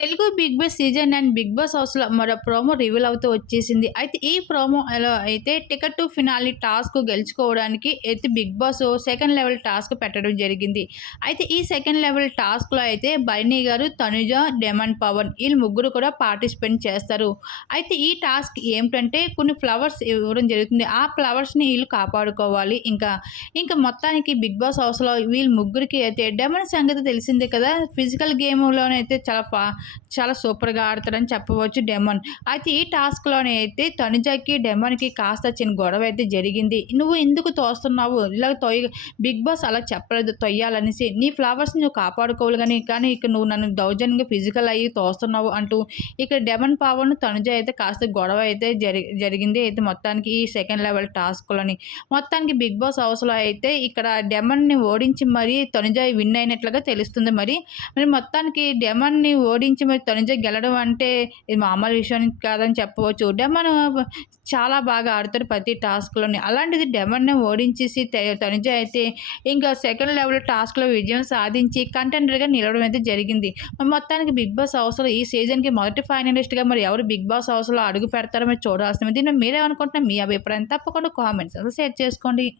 Telugu Bigg Boss season and Bigg Boss హౌస్లో మరో promo reveal అవుతూ వచ్చేసింది. అయితే ఈ ప్రోమోలో అయితే టికెట్ టు ఫినాలి టాస్క్ గెలుచుకోవడానికి అయితే Bigg Boss second level task పెట్టడం జరిగింది. అయితే ఈ సెకండ్ లెవెల్ టాస్క్లో అయితే బైనీ గారు తనుజ డెమన్ పవన్ వీళ్ళు ముగ్గురు కూడా పార్టిసిపేట్ చేస్తారు. అయితే ఈ టాస్క్ ఏమిటంటే కొన్ని ఫ్లవర్స్ ఇవ్వడం జరుగుతుంది. ఆ ఫ్లవర్స్ని వీళ్ళు కాపాడుకోవాలి. ఇంకా ఇంకా మొత్తానికి బిగ్ బాస్ హౌస్లో వీళ్ళు ముగ్గురికి అయితే డెమన్ సంగతి తెలిసిందే కదా. ఫిజికల్ గేమ్లోనైతే చాలా చాలా సూపర్గా ఆడతాడని చెప్పవచ్చు డెమన్. అయితే ఈ టాస్క్లోనే అయితే తనుజకి డెమన్కి కాస్త చిన్న గొడవ అయితే జరిగింది. నువ్వు ఎందుకు తోస్తున్నావు? ఇలా తొయ్య బిగ్ బాస్ అలా చెప్పలేదు తొయ్యాలనేసి. నీ ఫ్లవర్స్ నువ్వు కాపాడుకోవాలి కానీ కానీ ఇక నువ్వు నన్ను దౌర్జన్యంగా ఫిజికల్ అయ్యి తోస్తున్నావు అంటూ ఇక్కడ డెమన్ పావన్ తనుజ అయితే కాస్త గొడవ అయితే జరి జరిగింది అయితే మొత్తానికి ఈ సెకండ్ లెవెల్ టాస్క్లోని. మొత్తానికి బిగ్ బాస్ హౌస్లో అయితే ఇక్కడ డెమన్ని ఓడించి మరి తనుజ విన్ అయినట్లుగా తెలుస్తుంది మరి. మరి మొత్తానికి డెమన్ని ఓడించి మరి తనుజ గెలడం అంటే ఇది మామూలు విషయం కాదని చెప్పవచ్చు. డెమన్ చాలా బాగా ఆడతారు ప్రతి టాస్క్లోని. అలాంటిది డెమన్ని ఓడించేసి తె- అయితే ఇంకా సెకండ్ లెవెల్ టాస్క్లో విజయం సాధించి కంటెండర్గా నిలవడం అయితే జరిగింది. మొత్తానికి బిగ్ బాస్ హౌస్లో ఈ సీజన్కి మొదటి ఫైనలిస్ట్గా మరి ఎవరు బిగ్ బాస్ హౌస్లో అడుగు పెడతారో మీరు చూడాల్సింది. దీన్ని మీరేమనుకుంటున్నా మీ అభిప్రాయం తప్పకుండా కామెంట్స్ షేర్ చేసుకోండి.